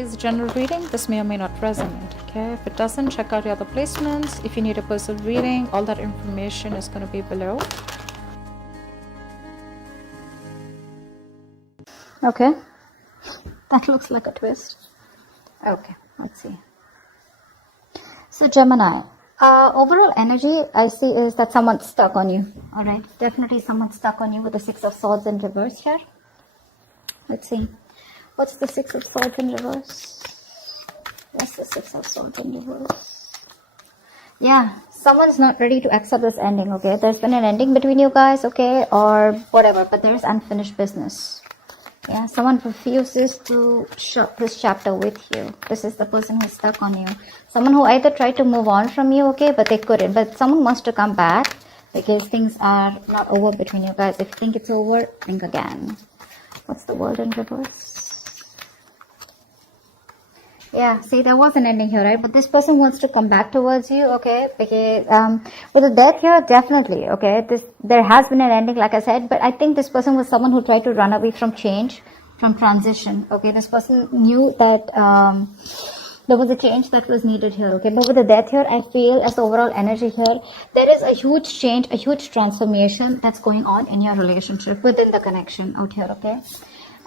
is a general reading. This may or may not resonate. Okay, if it doesn't, check out your other placements. If you need a personal reading, all that information is going to be below. Okay, that looks like a twist. Okay, let's see. So Gemini, overall energy I see is that someone's stuck on you. All right, definitely someone's stuck on you with the Six of Swords in reverse here. Let's see. What's the Six of Swords in reverse? What's the Six of Swords in reverse? Yeah, someone's not ready to accept this ending, okay? There's been an ending between you guys, okay? Or whatever, but there's unfinished business. Yeah, someone refuses to shut this chapter with you. This is the person who's stuck on you. Someone who either tried to move on from you, okay, but they couldn't. But someone wants to come back because things are not over between you guys. If you think it's over, think again. What's the World in reverse? Yeah, see, there was an ending here, right? But this person wants to come back towards you, okay? Because with the Death here, definitely, okay? There has been an ending, like I said, but I think this person was someone who tried to run away from change, from transition, okay? This person knew that there was a change that was needed here, okay? But with the Death here, I feel as the overall energy here, there is a huge change, a huge transformation that's going on in your relationship, within the connection out here, okay?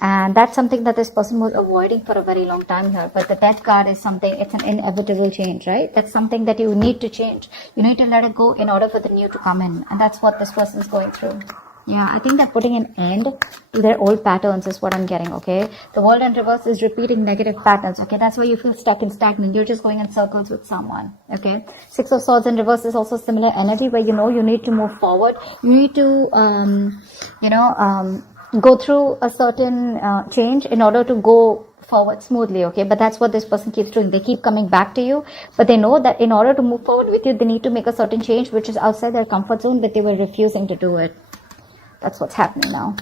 And that's something that this person was avoiding for a very long time here. But the Death card is something, it's an inevitable change, right? That's something that you need to change. You need to let it go in order for the new to come in. And that's what this person is going through. Yeah, I think they're putting an end to their old patterns is what I'm getting, okay? The World in reverse is repeating negative patterns, okay? That's why you feel stuck and stagnant. You're just going in circles with someone, okay? Six of Swords in reverse is also similar energy where you know you need to move forward. You need to, go through a certain change in order to go forward smoothly, okay? But that's what this person keeps doing. They keep coming back to you, but they know that in order to move forward with you, they need to make a certain change which is outside their comfort zone, but they were refusing to do it. That's what's happening now.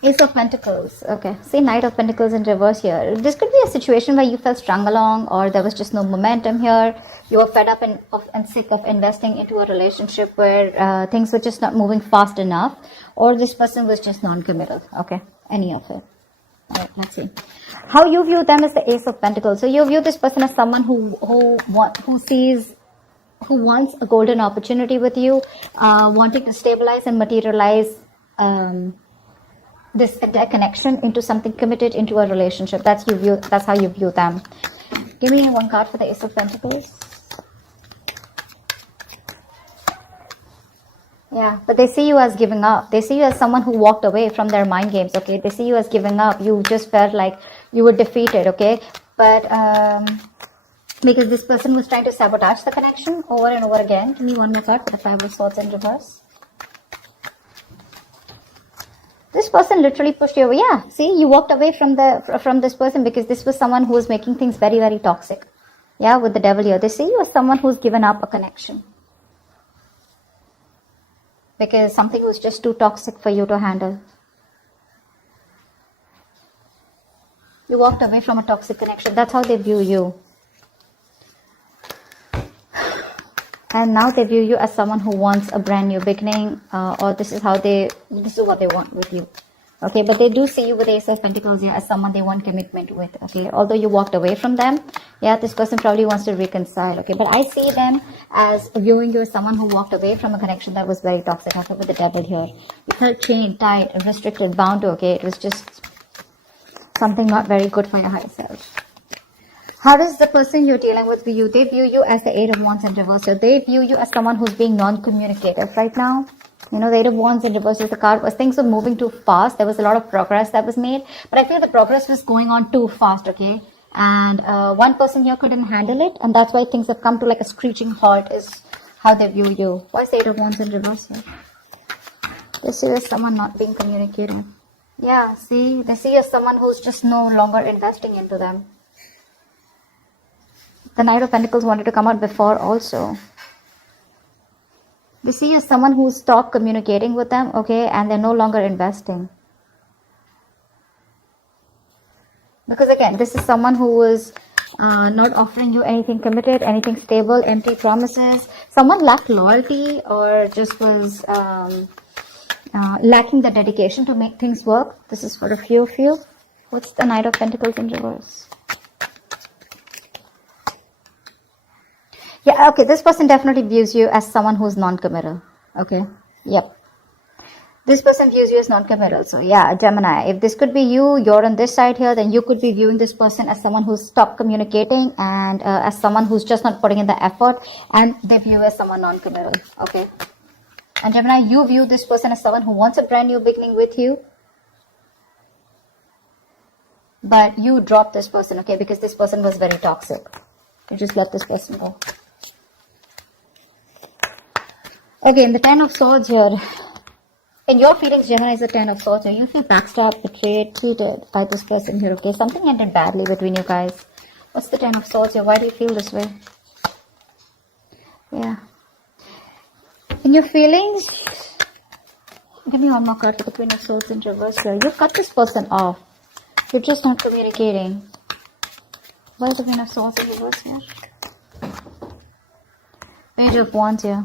Ace of Pentacles, okay. See, Knight of Pentacles in reverse here. This could be a situation where you felt strung along, or there was just no momentum here. You were fed up and sick of investing into a relationship where things were just not moving fast enough, or this person was just non-committal, okay. Any of it. All right, let's see. How you view them is the Ace of Pentacles. So you view this person as someone who wants a golden opportunity with you, wanting to stabilize and materialize this connection into something committed, into a relationship. That's how you view them. Give me one card for the Ace of Pentacles. Yeah, but they see you as giving up. They see you as someone who walked away from their mind games, okay? They see you as giving up. You just felt like you were defeated, okay? But because this person was trying to sabotage the connection over and over again. Give me one more card for the Five of Swords in reverse. This person literally pushed you away. Yeah, see, you walked away from this person because this was someone who was making things very, very toxic. Yeah, with the Devil here. They see you as someone who's given up a connection. Because something was just too toxic for you to handle. You walked away from a toxic connection. That's how they view you. And now they view you as someone who wants a brand new beginning, or this is what they want with you. Okay, but they do see you with Ace of Pentacles here as someone they want commitment with. Okay, although you walked away from them, yeah, this person probably wants to reconcile. Okay, but I see them as viewing you as someone who walked away from a connection that was very toxic. Also with the Devil here, you felt chained, tied, restricted, bound to. Okay, it was just something not very good for your higher self. How does the person you're dealing with view you? They view you as the Eight of Wands in reverse. So they view you as someone who's being non-communicative right now. You know, the Eight of Wands in reverse is the card was things were moving too fast. There was a lot of progress that was made, but I feel the progress was going on too fast, okay? And one person here couldn't handle it, and that's why things have come to like a screeching halt is how they view you. Why is the Eight of Wands in reverse here? They see you as someone not being communicative. Yeah, see, they see you as someone who's just no longer investing into them. The Knight of Pentacles wanted to come out before also. They see you as someone who stopped communicating with them, okay, and they're no longer investing. Because again, this is someone who was not offering you anything committed, anything stable, empty promises. Someone lacked loyalty or just was lacking the dedication to make things work. This is for a few of you. What's the Knight of Pentacles in reverse? Yeah, okay, this person definitely views you as someone who's non-committal. Okay, yep. This person views you as non-committal. So yeah, Gemini, if this could be you, you're on this side here, then you could be viewing this person as someone who's stopped communicating and as someone who's just not putting in the effort, and they view you as someone non-committal. Okay. And Gemini, you view this person as someone who wants a brand new beginning with you, but you drop this person, okay, because this person was very toxic. You just let this person go. Okay, in the Ten of Swords here, in your feelings, Gemini, is the Ten of Swords here. You feel backstabbed, betrayed, cheated by this person here, okay? Something ended badly between you guys. What's the Ten of Swords here? Why do you feel this way? Yeah. In your feelings, give me one more card for the Queen of Swords in reverse here. You cut this person off. You're just not communicating. Why is the Queen of Swords in reverse here? Page of Wands here.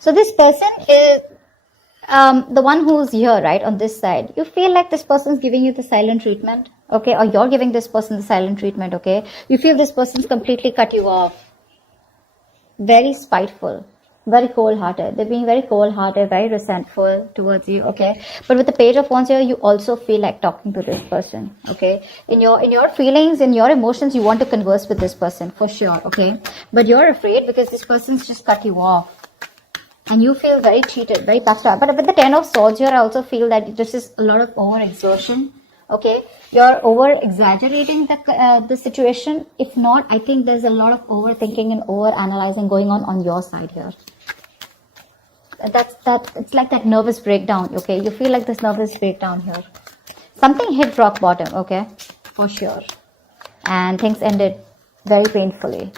So this person is the one who's here, right, on this side. You feel like this person's giving you the silent treatment, okay, or you're giving this person the silent treatment, okay. You feel this person's completely cut you off. Very spiteful, very cold-hearted. They're being very cold-hearted, very resentful towards you, okay. But with the Page of Wands here, you also feel like talking to this person, okay. In your feelings, in your emotions, you want to converse with this person for sure, okay. But you're afraid because this person's just cut you off. And you feel very cheated, very backstabbed. But with the Ten of Swords here, I also feel that this is a lot of over-exertion. Okay, you're over-exaggerating the situation. If not, I think there's a lot of overthinking and over-analyzing going on your side here. It's like that nervous breakdown. Okay, you feel like this nervous breakdown here. Something hit rock bottom. Okay, for sure, and things ended very painfully.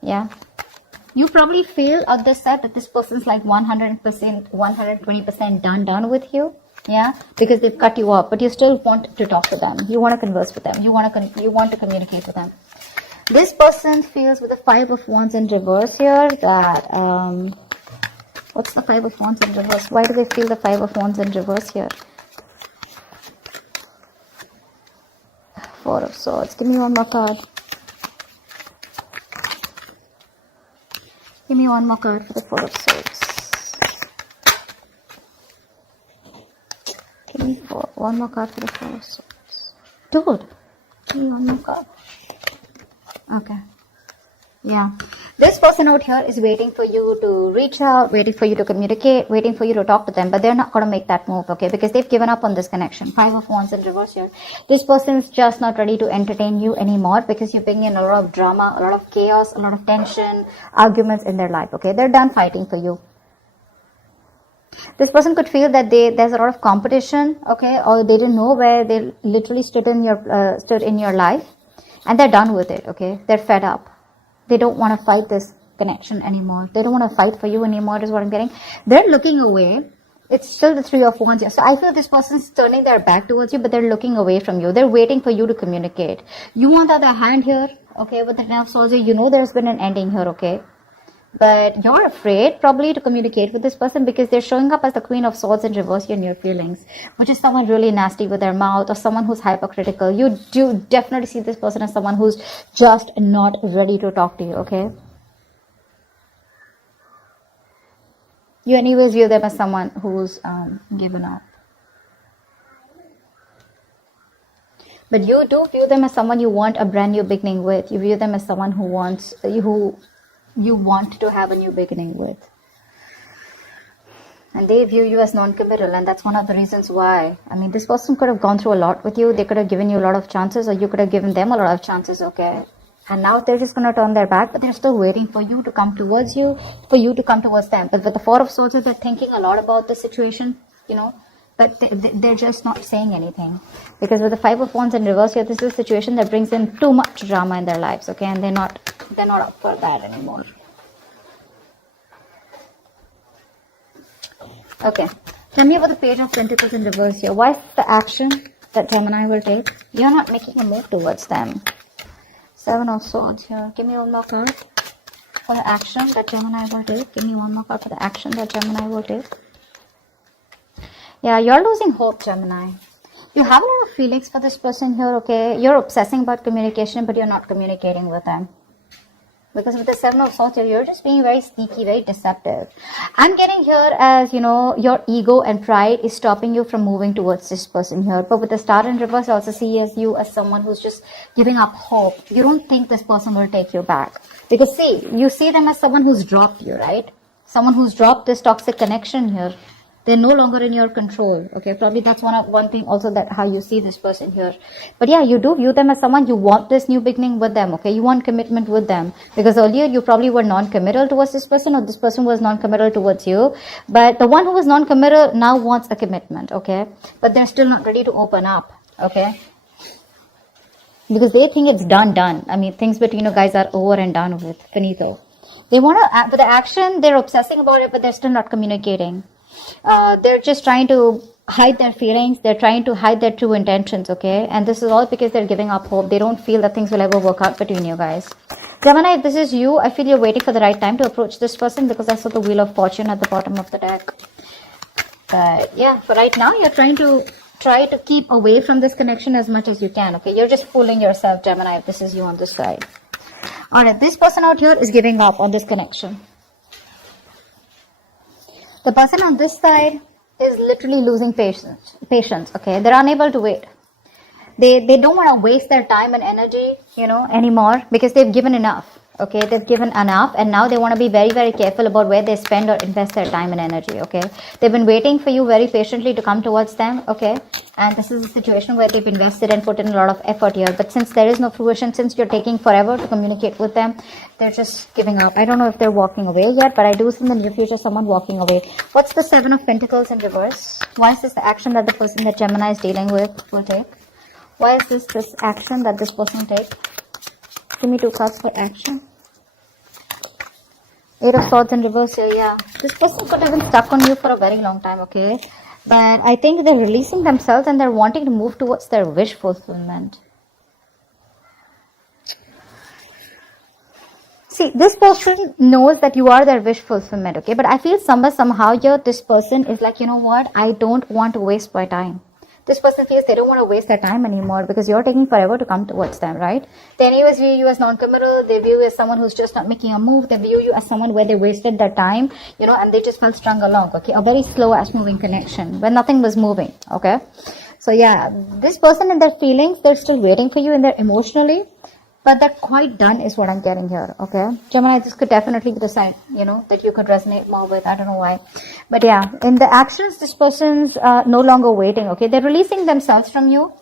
Yeah. You probably feel on this side that this person's like 100%, 120% done with you. Yeah, because they've cut you off, but you still want to talk to them. You want to converse with them. You want to communicate with them. This person feels with the Five of Wands in reverse here that what's the Five of Wands in reverse? Why do they feel the Five of Wands in reverse here? Four of Swords. Give me one more card. Give me one more card for the Four of Swords. Give me one more card for the Four of Swords. Dude, give me one more card. Okay. Yeah. This person out here is waiting for you to reach out, waiting for you to communicate, waiting for you to talk to them, but they're not going to make that move, okay? Because they've given up on this connection. Five of Wands in reverse here. This person is just not ready to entertain you anymore because you bring in a lot of drama, a lot of chaos, a lot of tension, arguments in their life, okay? They're done fighting for you. This person could feel that there's a lot of competition, okay? Or they didn't know where they literally stood in your life, and they're done with it, okay? They're fed up. They don't want to fight this connection anymore. They don't want to fight for you anymore is what I'm getting. They're looking away. It's still the Three of Wands here. So I feel this person's turning their back towards you, but they're looking away from you. They're waiting for you to communicate. You, on the other hand here, okay, with the Ten of Swords, you know there's been an ending here, okay? But you're afraid probably to communicate with this person because they're showing up as the Queen of Swords in reverse here in your feelings, which is someone really nasty with their mouth or someone who's hypercritical. You do definitely see this person as someone who's just not ready to talk to you, okay? You anyways view them as someone who's given up. But you do view them as someone you want a brand new beginning with. You view them as someone who wants, who you want to have a new beginning with. And they view you as non-committal, and that's one of the reasons why. I mean, this person could have gone through a lot with you. They could have given you a lot of chances, or you could have given them a lot of chances, okay? And now they're just going to turn their back, but they're still waiting for you to come towards you, for you to come towards them. But with the Four of Swords, they're thinking a lot about the situation, you know, but they're just not saying anything. Because with the Five of Wands in reverse here, this is a situation that brings in too much drama in their lives, okay? And they're not up for that anymore. Okay. Tell me about the Page of Pentacles in reverse here. Why is the action that Gemini will take? You're not making a move towards them. Seven of Swords here. Give me one more card for the action that Gemini will take. Give me one more card for the action that Gemini will take. Yeah, you're losing hope, Gemini. You have a lot of feelings for this person here, okay? You're obsessing about communication, but you're not communicating with them. Because with the Seven of Swords here, you're just being very sneaky, very deceptive. I'm getting here as, you know, your ego and pride is stopping you from moving towards this person here. But with the Star in reverse, I also see as you as someone who's just giving up hope. You don't think this person will take you back. Because see, you see them as someone who's dropped you, right? Someone who's dropped this toxic connection here. They're no longer in your control. Okay, probably that's one thing also, that how you see this person here. But yeah, you do view them as someone, you want this new beginning with them. Okay, you want commitment with them, because earlier you probably were non-committal towards this person, or this person was non-committal towards you. But the one who was non-committal now wants a commitment. Okay, but they're still not ready to open up. Okay, because they think it's done. I mean, things between you guys are over and done with. Finito. They want to, with the action, they're obsessing about it, but they're still not communicating. They're just trying to hide their feelings. They're trying to hide their true intentions, okay? And this is all because they're giving up hope. They don't feel that things will ever work out between you guys. Gemini, if this is you, I feel you're waiting for the right time to approach this person, because I saw the Wheel of Fortune at the bottom of the deck. But yeah, for right now, you're trying to keep away from this connection as much as you can, okay? You're just fooling yourself, Gemini, if this is you on this side. Alright, this person out here is giving up on this connection. The person on this side is literally losing patience, okay? They're unable to wait. They don't want to waste their time and energy, you know, anymore, because they've given enough, okay? They've given enough, and now they want to be very, very careful about where they spend or invest their time and energy, okay? They've been waiting for you very patiently to come towards them, okay? And this is a situation where they've invested and put in a lot of effort here. But since there is no fruition, since you're taking forever to communicate with them, they're just giving up. I don't know if they're walking away yet, but I do see in the near future someone walking away. What's the Seven of Pentacles in reverse? Why is this the action that the person that Gemini is dealing with will take? Why is this action that this person will take? Give me 2 cards for action. 8 of Swords in reverse here, yeah. This person could have been stuck on you for a very long time, okay? But I think they're releasing themselves and they're wanting to move towards their wish fulfillment. See, this person knows that you are their wish fulfillment, okay? But I feel somehow here, this person is like, you know what? I don't want to waste my time. This person feels they don't want to waste their time anymore because you're taking forever to come towards them, right? They anyways view you as non-committal. They view you as someone who's just not making a move. They view you as someone where they wasted their time, you know, and they just felt strung along, okay? A very slow ass moving connection when nothing was moving, okay? So yeah, this person and their feelings, they're still waiting for you in there emotionally. But they're quite done is what I'm getting here, okay? Gemini, this could definitely be the side, you know, that you could resonate more with. I don't know why. But yeah, in the actions, this person's no longer waiting, okay? They're releasing themselves from you,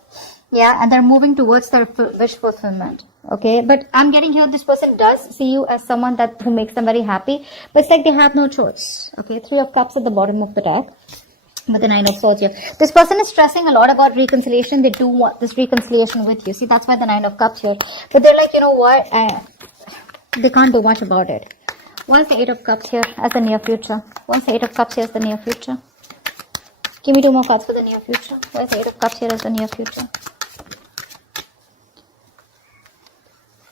yeah, and they're moving towards their wish fulfillment, okay? But I'm getting here, this person does see you as someone who makes them very happy, but it's like they have no choice, okay? 3 of Cups at the bottom of the deck. With the 9 of Swords here. This person is stressing a lot about reconciliation. They do want this reconciliation with you. See, that's why the 9 of Cups here. But they're like, you know what? They can't do much about it. Why is the 8 of Cups here as the near future? Why is the 8 of Cups here as the near future? Give me 2 more cards for the near future. Why is the 8 of Cups here as the near future?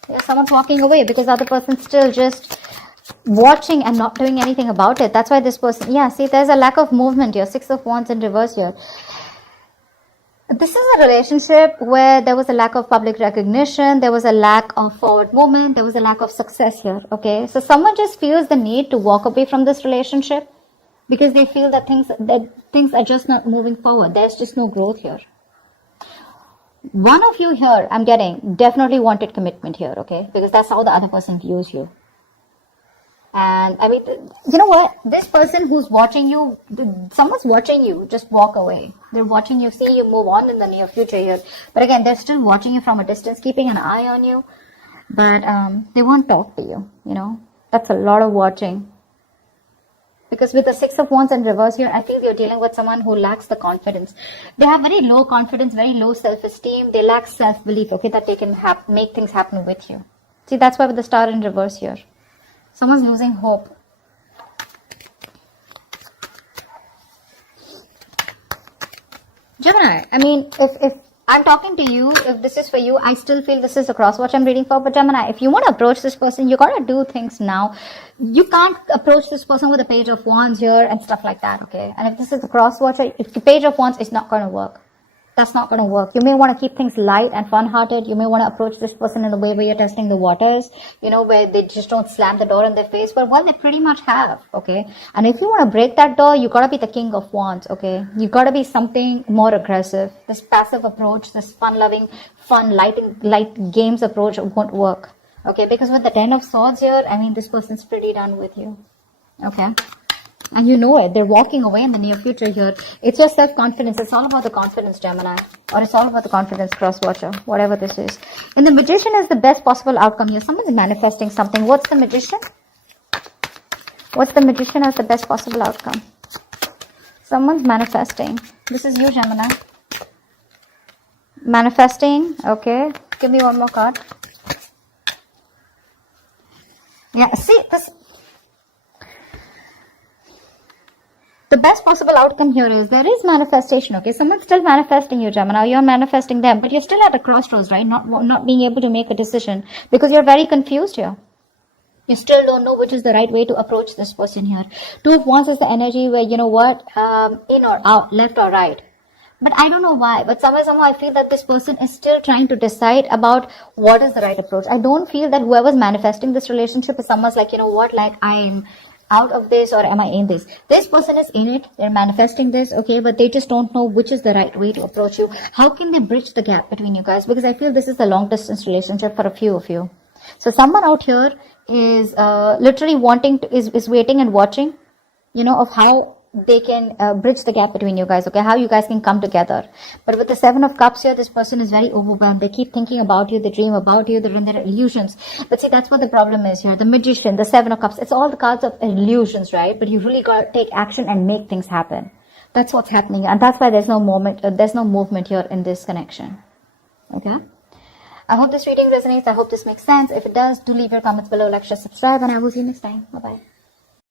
Yeah, someone's walking away because the other person's still just watching and not doing anything about it. That's why this person, yeah, see, there's a lack of movement here. 6 of Wands in reverse here. This is a relationship where there was a lack of public recognition, there was a lack of forward movement, there was a lack of success here, okay? So someone just feels the need to walk away from this relationship because they feel that things are just not moving forward. There's just no growth here. One of you here, I'm getting, definitely wanted commitment here, okay? Because that's how the other person views you. And I mean, you know what? This person who's watching you, someone's watching you, just walk away. They're watching you, see you move on in the near future here. But again, they're still watching you from a distance, keeping an eye on you. But they won't talk to you, you know. That's a lot of watching. Because with the 6 of Wands in reverse here, I feel you're dealing with someone who lacks the confidence. They have very low confidence, very low self-esteem. They lack self-belief, okay, that they can make things happen with you. See, that's why with the Star in reverse here. Someone's losing hope. Gemini, I mean, if I'm talking to you, if this is for you, I still feel this is a cross watch I'm reading for. But Gemini, if you want to approach this person, you got to do things now. You can't approach this person with a Page of Wands here and stuff like that, okay? And if this is a cross watch, if the Page of Wands is not going to work. That's not going to work. You may want to keep things light and fun-hearted. You may want to approach this person in the way where you're testing the waters, where they just don't slam the door in their face. But, well, they pretty much have, okay? And if you want to break that door, you got to be the king of wands, okay? You got to be something more aggressive. This passive approach, this fun-loving, light games approach won't work, okay? Because with the 10 of swords here, I mean, this person's pretty done with you, okay? And you know it. They're walking away in the near future here. It's your self-confidence. It's all about the confidence, Gemini. Or it's all about the confidence, cross-watcher. Whatever this is. And the magician is the best possible outcome here. Someone's manifesting something. What's the magician? What's the magician as the best possible outcome? Someone's manifesting. This is you, Gemini. Manifesting. Okay. Give me one more card. Yeah, see, this... The best possible outcome here is there is manifestation, okay? Someone's still manifesting you, Gemini. You're manifesting them, but you're still at a crossroads, right? Not being able to make a decision because you're very confused here. You still don't know which is the right way to approach this person here. Two of Wands is the energy where, in or out, left or right. But I don't know why. But somehow I feel that this person is still trying to decide about what is the right approach. I don't feel that whoever's manifesting this relationship is someone's like, I'm out of this or am I in this? This person is in it. They're manifesting this, okay, but they just don't know which is the right way to approach you. How can they bridge the gap between you guys? Because I feel this is a long distance relationship for a few of you. So someone out here is literally is waiting and watching, of how they can bridge the gap between you guys, okay, how you guys can come together. But with the 7 of Cups here, this person is very overwhelmed. They keep thinking about you, they dream about you, they're in their illusions. But see, that's what the problem is here. The Magician, the 7 of Cups, it's all the cards of illusions, right? But you really got to take action and make things happen. That's what's happening, and that's why there's no movement here in this connection, okay? I hope this reading resonates. I hope this makes sense. If it does, do leave your comments below, like, share, subscribe, and I will see you next time. Bye-bye.